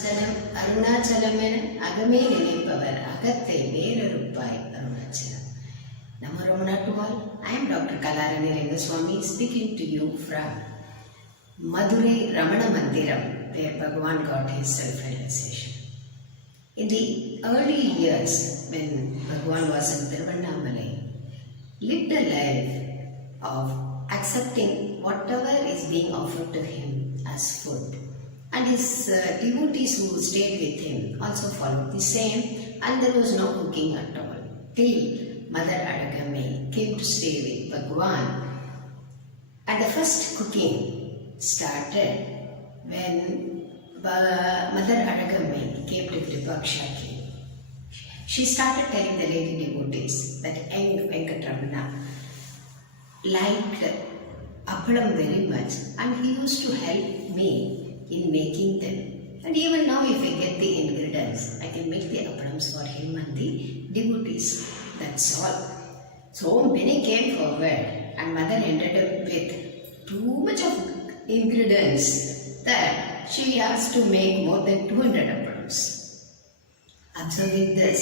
Arunachalam agame ninipavar agatte veraruppai Arunachalam. Namo Ramana to all. I am Dr. Kalarani Rangaswamy speaking to you from Madurai Ramana Mandiram, where Bhagavan got his self-realization. In the early years when Bhagavan was in Tiruvannamalai, lived a life of accepting whatever is being offered to him as food. And his devotees who stayed with him also followed the same, and there was no cooking at all. Till Mother Adagame came to stay with Bhagavan. And the first cooking started when Mother Adagame came to Tripakshaki. She started telling the lady devotees that young Venkatramana liked Appalam very much, and he used to help me in making them. And even now, if I get the ingredients, I can make the appalams for him and the devotees. That's all. So many came forward, and Mother ended up with too much of ingredients that she has to make more than 200 appalams. Observing this,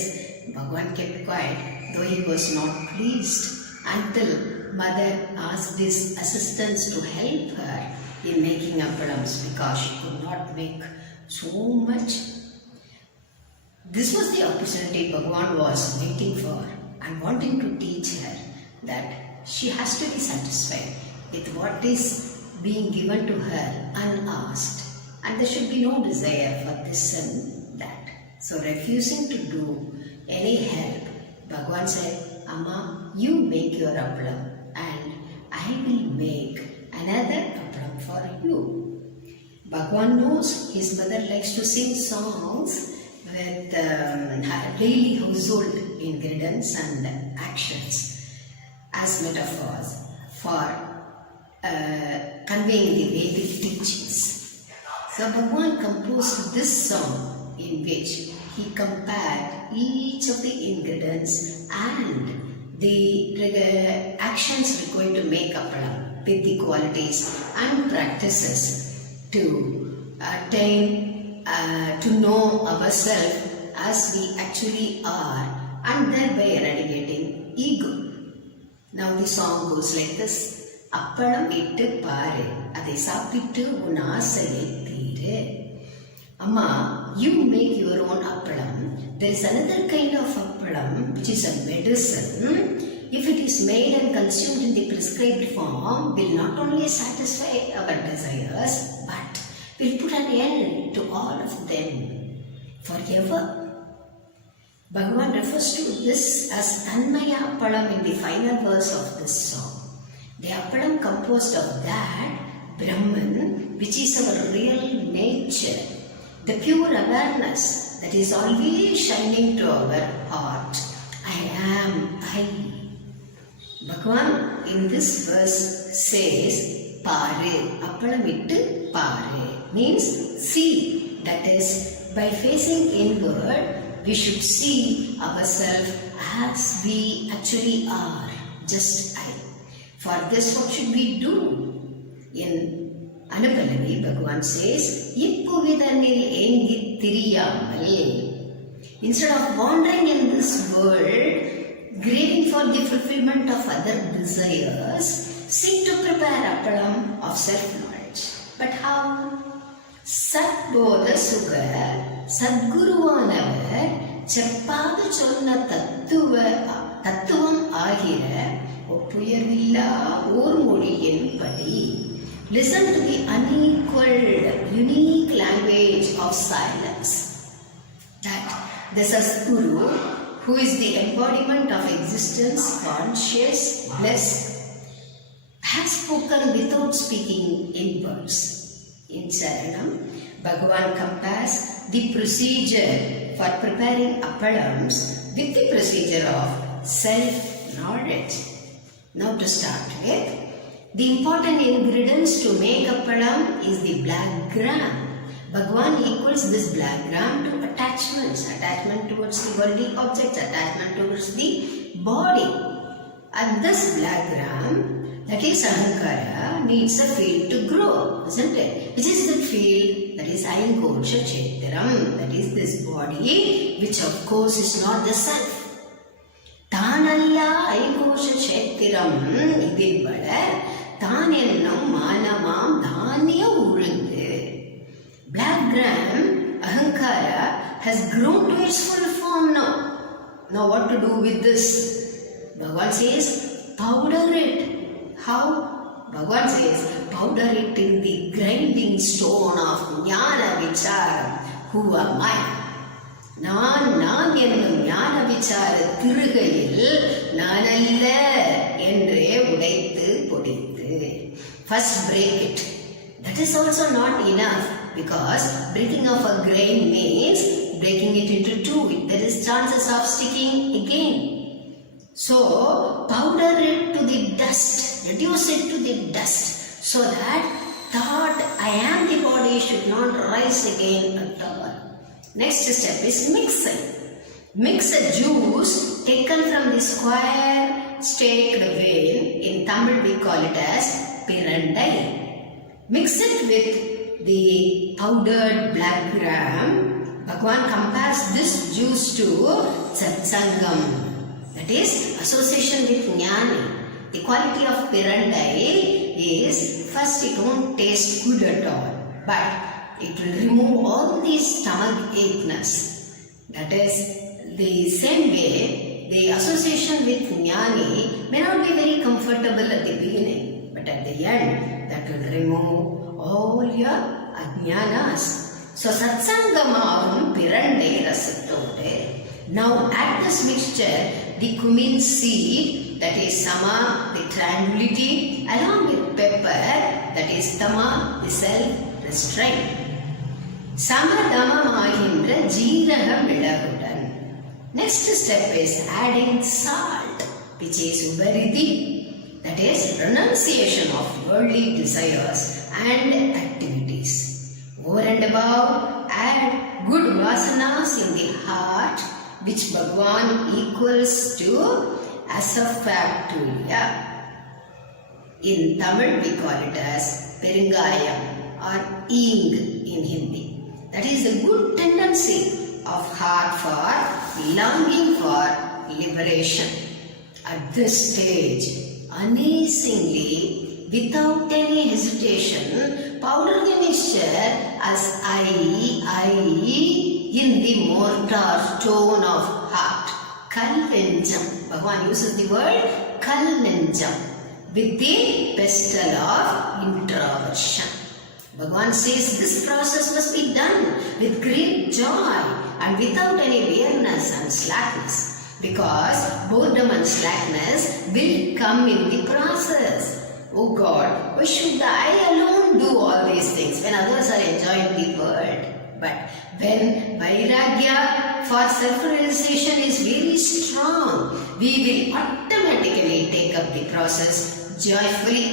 Bhagavan kept quiet, though he was not pleased, until Mother asked his assistants to help her in making appalams because she could not make so much. This was the opportunity Bhagavan was waiting for and wanting to teach her that she has to be satisfied with what is being given to her unasked, and there should be no desire for this and that. So refusing to do any help, Bhagavan said, Amma, you make your appalam and I will make another appalam for you. Bhagavan knows his mother likes to sing songs with daily household ingredients and actions as metaphors for conveying the Vedic teachings. So Bhagavan composed this song in which he compared each of the ingredients and the actions required to make appalam with the qualities and practices to attain, to know ourselves as we actually are, and thereby eradicating ego. Now the song goes like this: Appalam ittu pare, adai saapittu un aasai theere. Amma, you make your own appalam. There is another kind of appalam which is a medicine. If it is made and consumed in the prescribed form, will not only satisfy our desires, but will put an end to all of them forever. Bhagavan refers to this as Tanmaya Appalam in the final verse of this song. The appalam composed of that Brahman, which is our real nature, the pure awareness that is always shining to our heart. I am I. Bhagavan in this verse says, Pare, appalamittu pare, means see. That is, by facing inward, we should see ourselves as we actually are, just I. For this, what should we do? In Anupallavi, Bhagavan says, Ippuvidanil engit thiriyamal. Instead of wandering in this world, grieving for the fulfillment of other desires, seek to prepare appalam of self-knowledge. But how? Satbodha Sukha, Sadguruvanavar, Cheppadu Chonna Tattvam Ahira, Oppuyarvilla Ormodiyin Padi. Listen to the unequaled, unique language of silence. That the Sadguru, who is the embodiment of existence, conscious, bliss, has spoken without speaking in words. In Charanam, Bhagavan compares the procedure for preparing appalams with the procedure of self-knowledge. Now to start with, the important ingredients to make appalam is the black gram. Bhagavan equals this black gram to attachments, attachment towards the worldly objects, attachment towards the body. And this black gram, that is ahankara, needs a field to grow, isn't it? Which is the field that that is Ainkosha Kshetram, that is this body, which of course is not the self. Tanalla Ainkosha Kshetram, idil vada, Tan ennum manamam dhanya urundu. Black gram, Ahankara, has grown to its full form now. Now what to do with this? Bhagavan says, powder it. How? Bhagavan says, powder it in the grinding stone of Jnana Vichara. Who am I? நான் என்னும் ஞான விசார திருகையில் நானல்ல என்றே உடைத்து பொடித்து. First break it. That is also not enough, because breaking of a grain means breaking it into two. There is chances of sticking again. So powder it to the dust, reduce it to the dust, so that thought I am the body should not rise again at all. Next step is mixing. Mix a juice taken from the square staked vein. In Tamil we call it as pirandai. Mix it with the powdered black gram. Bhagavan compares this juice to satsangam. That is association with jnani. The quality of pirandai is, first it won't taste good at all, but it will remove all the stomach acheness. That is the same way, the association with jnani may not be very comfortable at the beginning, but at the end, that will remove all your ajnanas. So satsangamavam pirande rasatode. Now add this mixture, the cumin seed, that is sama, the tranquility, along with pepper, that is tama, the self-restraint. Samadhamamahindra jeeraha midagudan. Next step is adding salt, which is ubariti, that is renunciation of worldly desires and activities. Over and above, add good vasanas in the heart, which Bhagavan equals to asafactulia. In Tamil we call it as perungayam or ing in Hindi. That is a good tendency of heart for longing for liberation. At this stage, uneasingly, without any hesitation, powder the mixture as I in the mortar stone of heart. Kalvenjam. Bhagavan uses the word kalvenjam with the pestle of introversion. Bhagavan says this process must be done with great joy and without any weariness and slackness, because boredom and slackness will come in the process. Oh God, why should I alone do all these things when others are enjoying the world? But when Vairagya for self-realization is very strong, we will automatically take up the process joyfully.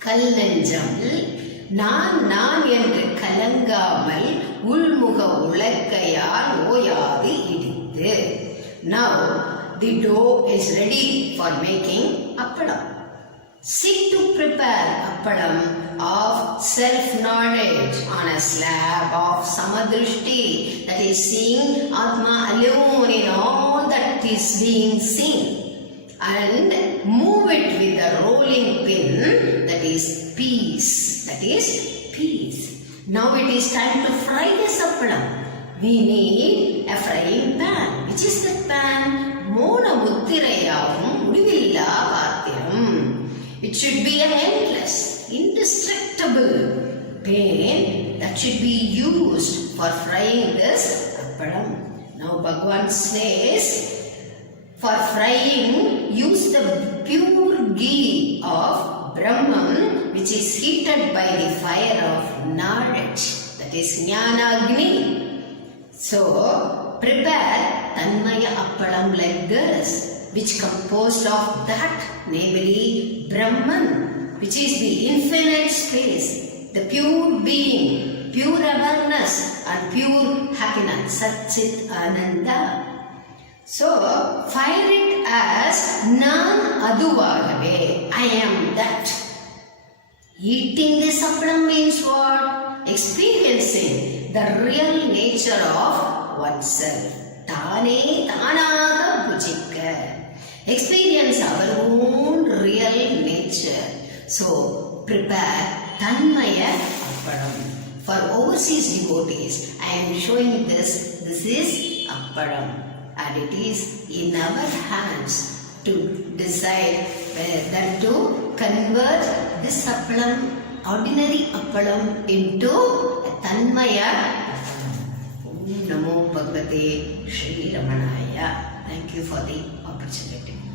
Kallanjam. நான் என்று கலங்காமல் உள்முக உலக்கையால் ஓயாது இடித்து. Now the dough is ready for making appalam. Seek to prepare appalam of self-knowledge on a slab of samadrishti, that is seeing Atma alone in all that is being seen, and move it with a rolling pin, that is peace. That is peace. Now it is time to fry this appalam. We need a frying pan. Which is that pan? Mona muttirayavum mudivilla paathiram. It should be an endless, indestructible pan that should be used for frying this appalam. Now Bhagavan says, for frying, use the pure ghee of Brahman, which is heated by the fire of knowledge, that is Jnana-agni. So, prepare Tanmaya Appalam like this, which composed of that, namely Brahman, which is the infinite space, the pure being, pure awareness and pure happiness, Satchit Ananda. So, fire it as Nan Aduvagave, I am that. Eating this appalam means what? experiencing the real nature of oneself. தானே தானாக புஜிக்க. Experience our own real nature. So, prepare Tanmaya Appalam. For overseas devotees, I am showing this. This is Appalam. And it is in our hands to decide whether to convert this Appalam, ordinary Appalam, into a Tanmaya Appalam. Namo Bhagavate Shri Ramanaya. Thank you for the opportunity.